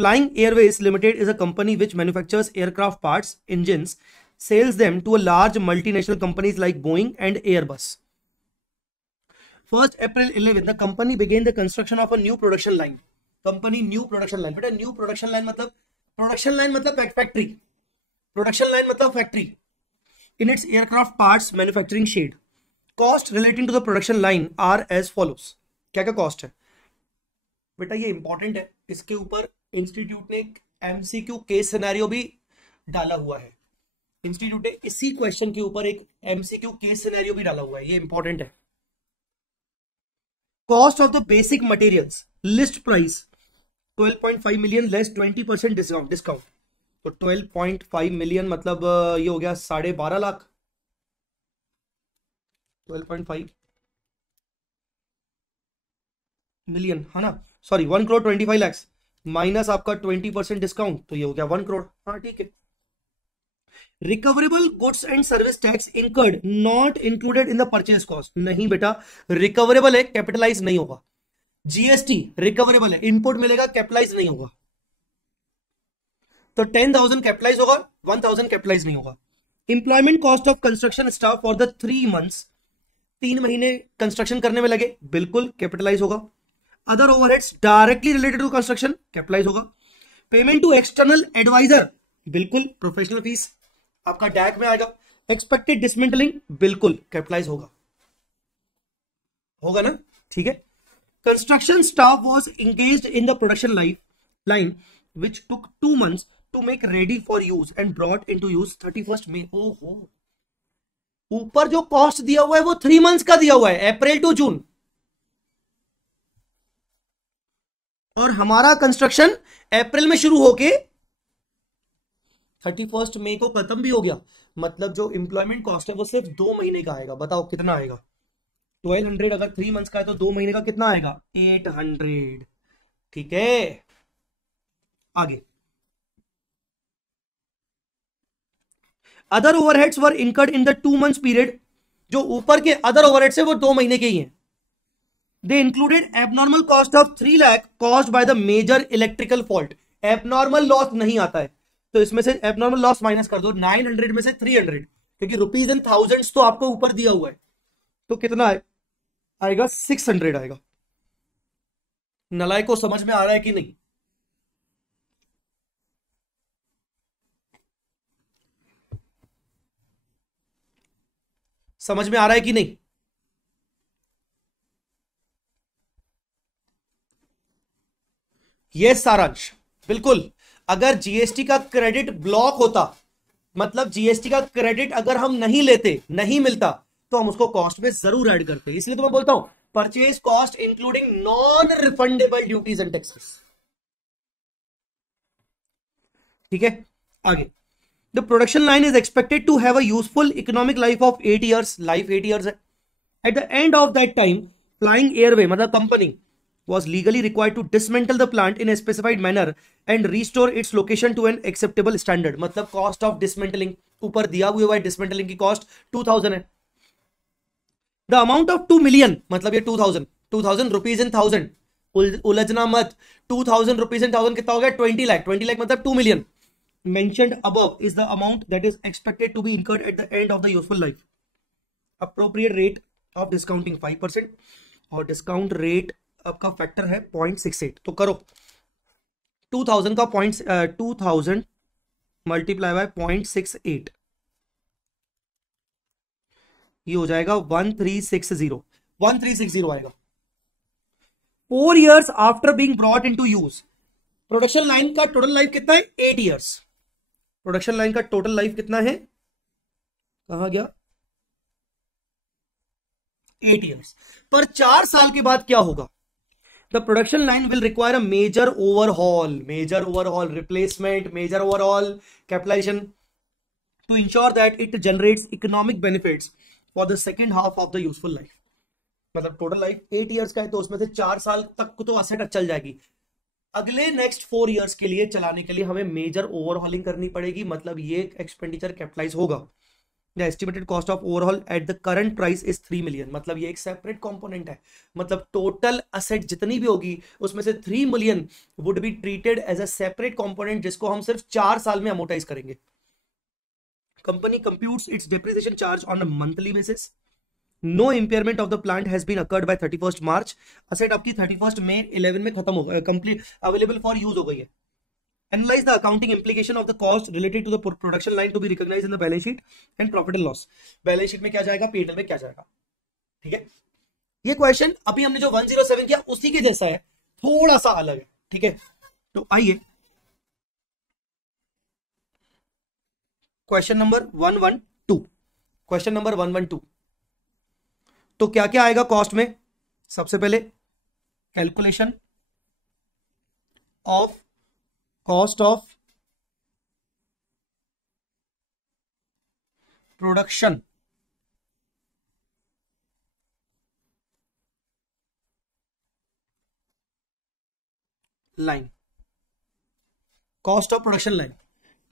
Flying Airways Limited is a company which manufactures aircraft parts, engines, sells them to a large multinational companies like Boeing and Airbus. 1st April 11, the company began the construction of a new production line. Company new production line. बेटा new production line मतलब factory. Production line मतलब factory. In its aircraft parts manufacturing shed. Cost relating to the production line are as follows. क्या क्या cost है? बेटा ये important है, इसके ऊपर इंस्टीट्यूट ने एक एमसीक्यू केस सिनेरियो भी डाला हुआ है। इंस्टीट्यूट ने इसी क्वेश्चन के ऊपर एक एमसीक्यू केस सिनेरियो भी डाला हुआ है, ये इंपॉर्टेंट है। Cost of the basic materials list price 12.5 million less 20% discount. तो 12.5 मिलियन मतलब ये हो गया 12.5 लाख। 12.5 मिलियन है ना, सॉरी 1 करोड़ 25 लाख माइनस आपका 20% डिस्काउंट, तो ये हो गया 1 करोड़। हाँ ठीक है। Recoverable goods and service tax incurred not included in the purchase cost. नहीं बेटा, रिकवरेबल है, कैपिटलाइज नहीं होगा। जीएसटी रिकवरेबल है, इनपुट मिलेगा, कैपिटलाइज नहीं होगा। तो 10,000 कैपिटलाइज होगा, 1,000 कैपिटलाइज नहीं होगा। Employment cost of construction staff for the 3 months, 3 महीने कंस्ट्रक्शन करने में लगे, बिल्कुल कैपिटलाइज होगा। Other overheads directly related to construction capitalise होगा। पेमेंट टू एक्सटर्नल एडवाइजर बिल्कुल प्रोफेशनल फीस आपका डैक में आएगा। एक्सपेक्टेड डिसमेंटलिंग बिल्कुल कैपिटलाइज होगा ना, ठीक है। Construction staff was engaged in the production line which took 2 months to make ready for use and brought into use 31st May। ओहो, ऊपर जो कॉस्ट दिया हुआ है वो 3 months का दिया हुआ है, अप्रैल टू जून, और हमारा कंस्ट्रक्शन अप्रैल में शुरू होके 31st मई को खत्म भी हो गया। मतलब जो एम्प्लॉयमेंट कॉस्ट है वो सिर्फ 2 महीने का आएगा। बताओ कितना आएगा? 1200 अगर 3 months का है तो 2 महीने का कितना आएगा? 800। ठीक है, आगे। Other overheads were incurred in the 2 months period. जो ऊपर के अदर ओवरहेड्स है वो 2 महीने के ही हैं। They included abnormal cost of 3 lakh caused by the major electrical fault। abnormal loss नहीं आता है, तो इसमें से abnormal loss माइनस कर दो। 900 में से 300, क्योंकि रुपीज एंड थाउजेंड्स तो आपको ऊपर दिया हुआ है, तो कितना आएगा? 600 आएगा। नलायक को समझ में आ रहा है कि नहीं? समझ में आ रहा है कि नहीं? ये सारांश बिल्कुल। अगर जीएसटी का क्रेडिट ब्लॉक होता, मतलब जीएसटी का क्रेडिट अगर हम नहीं लेते, नहीं मिलता, तो हम उसको कॉस्ट में जरूर ऐड करते। इसलिए तो मैं बोलता हूं purchase cost including non refundable duties and taxes. ठीक है, आगे। The production line is expected to have a useful economic life of 8 years। Life 8 years है। At the end of that time flying airway मतलब company was legally required to dismantle the plant in a specified manner and restore its location to an acceptable standard। मतलब cost of dismantling ऊपर दिया हुआ है, dismantling की cost 2000 है। The amount of 2 million मतलब ये 2000 rupees in 1000, उलझना मत। 2000 rupees in 1000 कितना हो गया? 20 लाख। 20 लाख मतलब 2 million mentioned above is the amount that is expected to be incurred at the end of the useful life। appropriate rate of discounting 5% और discount rate आपका factor है 0.68। तो करो 2000 का 2000 मल्टीप्लाई बाय 0.68, ये हो जाएगा 1360 आएगा। 4 years after being brought into use. Production line का टोटल लाइफ कितना है? 8 years। प्रोडक्शन लाइन का टोटल लाइफ कितना है? कहा गया? 8 years। पर 4 साल के बाद क्या होगा? The production line will require a major overhaul, replacement, major overhaul, capitalization to ensure that it generates economic benefits for the second half of the useful life। मतलब टोटल लाइफ 8 years का है, तो उसमें से 4 साल तक तो असेट चल जाएगी। अगले नेक्स्ट 4 years के लिए चलाने के लिए हमें मेजर ओवरहॉलिंग करनी पड़ेगी, मतलब ये एक्सपेंडिचर कैपिटलाइज होगा। The estimated cost of overall at the current price is 3 million. मतलब ये एक सेपरेट कंपोनेंट है, मतलब टोटल असेट जितनी भी होगी उसमें से 3 million would be treated as a separate component, जिसको हम सिर्फ 4 साल में अमोर्टाइज करेंगे। Company computes its depreciation charge on a monthly basis. No impairment of the plant has been occurred by 31 March. Asset आपकी 31 मई 11 में खत्म हो गया, कंप्लीट अवेलेबल फॉर यूज हो गई है। Analyze the accounting implication of the cost related to the production line to be recognized in the balance sheet and profit and loss। Balance sheet में क्या जाएगा, P&L में क्या जाएगा। ठीक है, ये क्वेश्चन अभी हमने जो 107 किया उसी के जैसा है, थोड़ा सा अलग है। ठीक है, तो आइए क्वेश्चन नंबर 112। क्वेश्चन नंबर 112, तो क्या क्या आएगा कॉस्ट में। सबसे पहले calculation of cost of production line, cost of production line.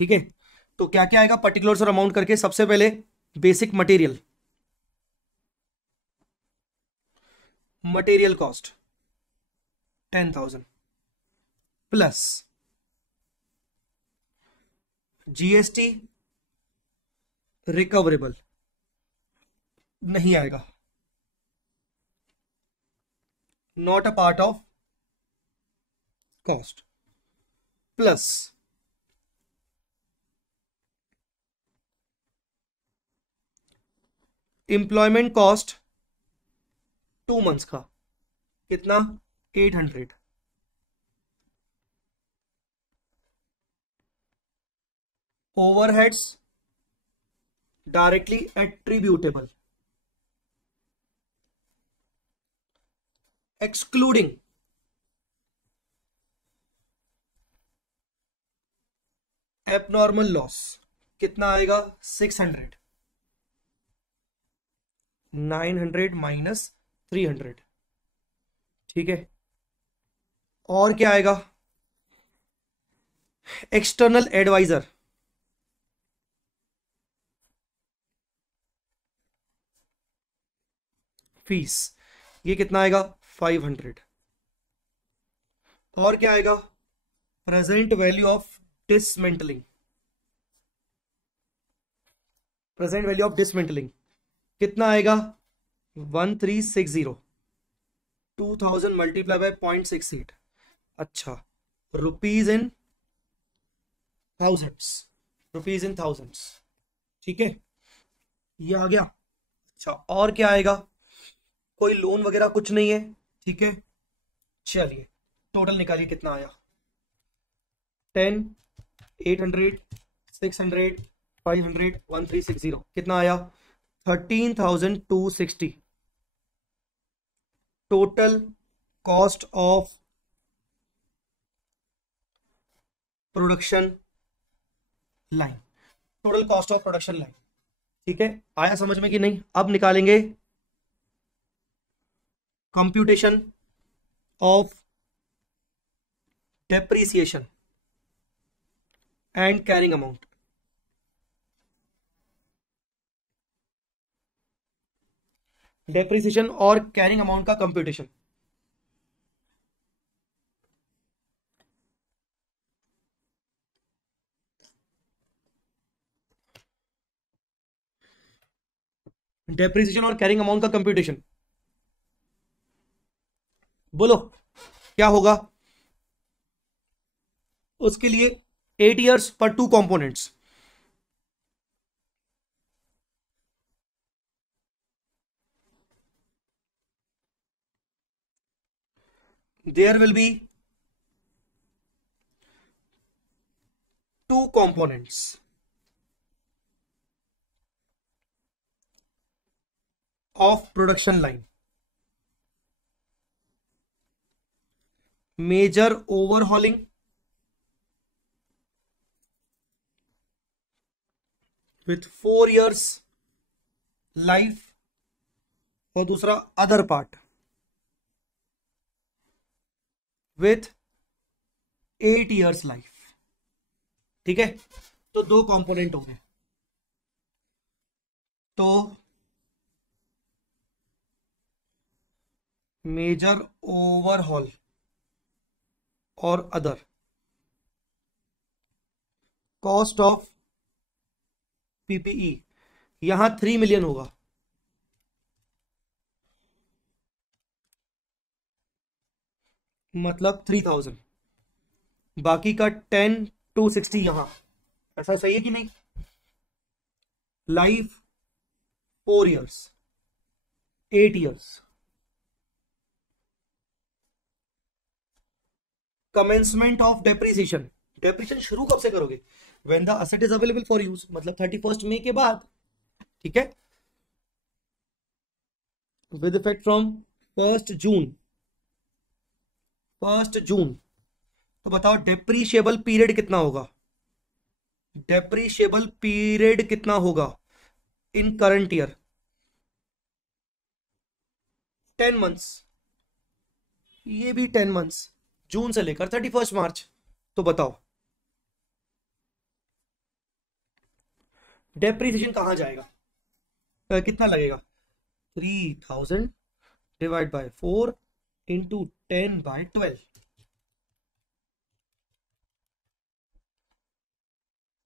ठीक है, तो क्या क्या आएगा पर्टिकुलर्स और अमाउंट करके। सबसे पहले basic material, material cost 10,000 plus GST recoverable नहीं आएगा, not a part of cost, plus employment cost 2 months का कितना 800, overheads directly attributable excluding abnormal loss कितना आएगा 600, 900 माइनस 300। ठीक है, और क्या आएगा एक्सटर्नल एडवाइजर फीस, ये कितना आएगा 500। और क्या आएगा present value of dismantling, present value of dismantling कितना आएगा 1360, 2000 मल्टीप्लाई बाय 0.68। अच्छा, rupees in thousands, rupees in thousands. ठीक है, ये आ गया। अच्छा, और क्या आएगा, कोई लोन वगैरह कुछ नहीं है। ठीक है, चलिए टोटल निकालिए कितना आया 10, 800, 600, 500, 1360 कितना आया 13,260। Total cost of production line, total cost of production line. ठीक है, आया समझ में कि नहीं। अब निकालेंगे computation of depreciation and carrying amount. Depreciation और कैरिंग अमाउंट का कंप्यूटेशन, डेप्रीसिएशन और कैरिंग अमाउंट का कंप्यूटेशन, बोलो क्या होगा उसके लिए। 8 years पर 2 components, there will be 2 components of production line, major overhauling with 4 years life और दूसरा other part with 8 years life. ठीक है, तो 2 कंपोनेंट हो गए। तो मेजर ओवरहॉल और अदर कॉस्ट ऑफ पीपीई, यहां 3 मिलियन होगा। मतलब 3000, बाकी का 10 to 60 यहां। ऐसा सही है कि नहीं? Life 4 years, 8 years, commencement of depreciation, depreciation शुरू कब से करोगे? When the asset is available for use, मतलब 31 मई के बाद। ठीक है, विद इफेक्ट फ्रॉम 1 जून। 1 जून। तो बताओ डेप्रीशिएबल पीरियड कितना होगा? डेप्रीशिएबल पीरियड कितना होगा इन करंट ईयर? 10 months। ये भी 10 months, जून से लेकर 31 मार्च। तो बताओ डेप्रीसिएशन कहां जाएगा? कितना लगेगा? 3000 डिवाइड बाय 4 इंटू 10/12,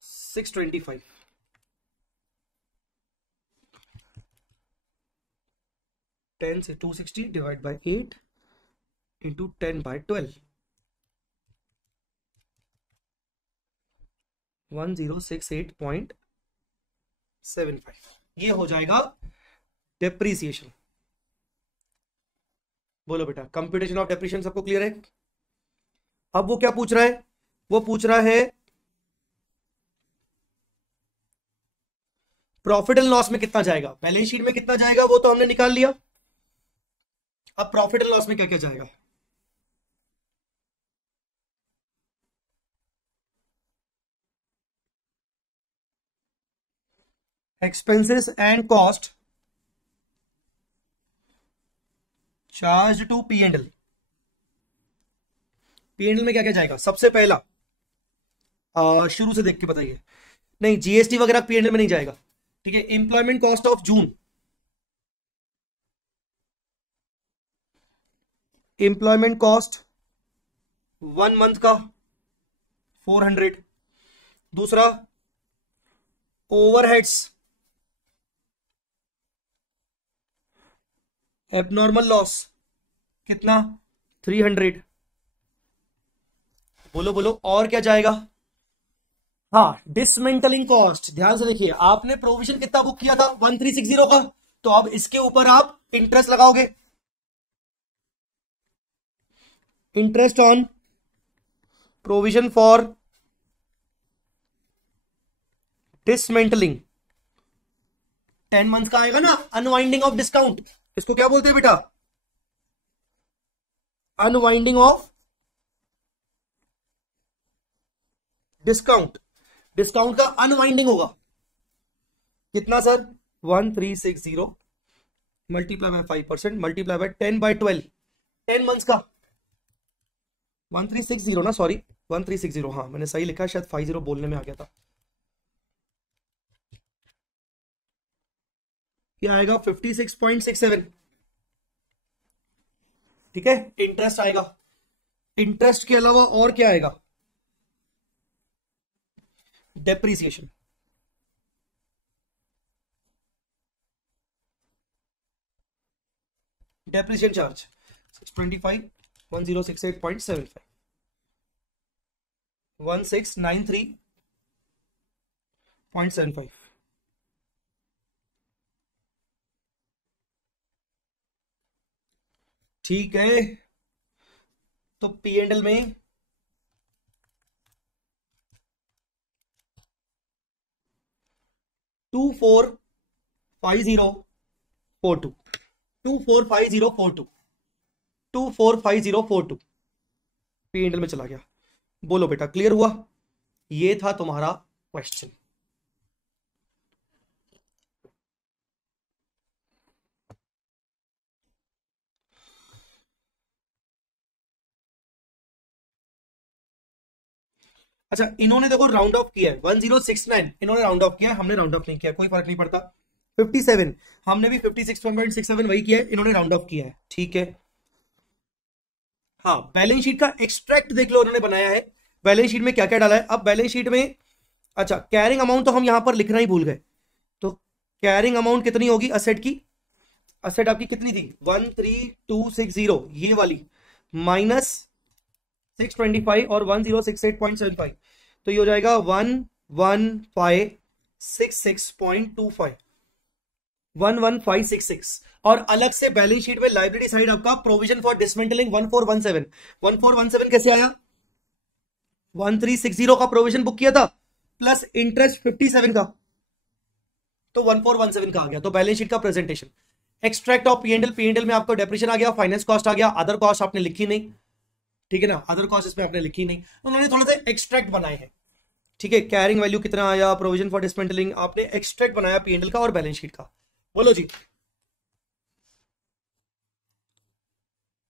625। 10 से 260 डिवाइड बाय 8 इंटू 10/12, 1068.75, ये हो जाएगा डेप्रीसिएशन। बोलो बेटा, कंप्यूटेशन ऑफ डेप्रीसिएशन सबको क्लियर है? अब वो क्या पूछ रहा है? वो पूछ रहा है प्रॉफिट एंड लॉस में कितना जाएगा। बैलेंस शीट में कितना जाएगा वो तो हमने निकाल लिया। अब प्रॉफिट एंड लॉस में क्या क्या जाएगा? Expenses and cost charge to P and L. P and L में क्या क्या जाएगा? सबसे पहला शुरू से देख के बताइए। नहीं, जीएसटी वगैरह पी एंड एल में नहीं जाएगा। ठीक है, employment cost of June, employment cost 1 month का 400। दूसरा ओवरहेड्स, एबनॉर्मल लॉस कितना? 300। बोलो बोलो, और क्या जाएगा? हाँ, डिसमेंटलिंग कॉस्ट। ध्यान से देखिए, आपने प्रोविजन कितना बुक किया था? 1360 का। तो अब इसके ऊपर आप इंटरेस्ट लगाओगे, interest on provision for dismantling. 10 months का आएगा ना, अनवाइंडिंग ऑफ डिस्काउंट। इसको क्या बोलते हैं बेटा? Unwinding of discount. डिस्काउंट का अनवाइंडिंग होगा कितना sir? 1360 multiply by 5% multiply by 10/12, 10 months का 1360 ना, सॉरी 1360। हाँ मैंने सही लिखा, शायद 50 बोलने में आ गया था। क्या आएगा? 56.67। ठीक है, इंटरेस्ट आएगा। इंटरेस्ट के अलावा और क्या आएगा? डेप्रीसिएशन। Depreciation charge 625, 1068.75, 1693.75। ठीक है, तो पी एंड एल में 245042, 245042, 245042 पी एंड एल में चला गया। बोलो बेटा, क्लियर हुआ? ये था तुम्हारा क्वेश्चन। अच्छा, इन्होंने देखो राउंड ऑफ किया है 1069, इन्होंने राउंड ऑफ किया है, हमने राउंड ऑफ नहीं किया, कोई फर्क नहीं पड़ता। 57, हमने भी 56.67 वही किया है, इन्होंने राउंड ऑफ किया है, ठीक है। हाँ, बैलेंस शीट का एक्सट्रैक्ट देख लो उन्होंने बनाया है, बैलेंस शीट में क्या क्या डाला है। अब बैलेंस शीट में, अच्छा कैरिंग अमाउंट तो हम यहां पर लिखना ही भूल गए, तो कैरिंग अमाउंट कितनी होगी असेट की, असेट आपकी कितनी थी 13260 ये वाली, माइनस 625 और 1068.75, तो ये हो जाएगा 11566.25, 11566। और अलग से बैलेंस शीट में लाइबिलिटी साइड आपका प्रोविजन फॉर डिसमेंटलिंग 1417, 1417 कैसे आया, 1360 का प्रोविजन बुक किया था प्लस इंटरेस्ट 57 का, तो 1417 का आ गया। तो बैलेंस शीट का presentation, extract of PNL, PNL में आपको डेप्रिसिएशन आ गया, फाइनेंस कॉस्ट आ गया, अदर कॉस्ट आपने लिखी नहीं, ठीक है ना, अदर कॉस्ट इसमें आपने लिखी नहीं, उन्होंने थोड़ा सा एक्सट्रैक्ट बनाए हैं, ठीक है। कैरिंग वैल्यू कितना आया, प्रोविजन फॉर डिसमेंटलिंग, आपने एक्सट्रैक्ट बनाया पीएनएल का और बैलेंस शीट का। बोलो जी।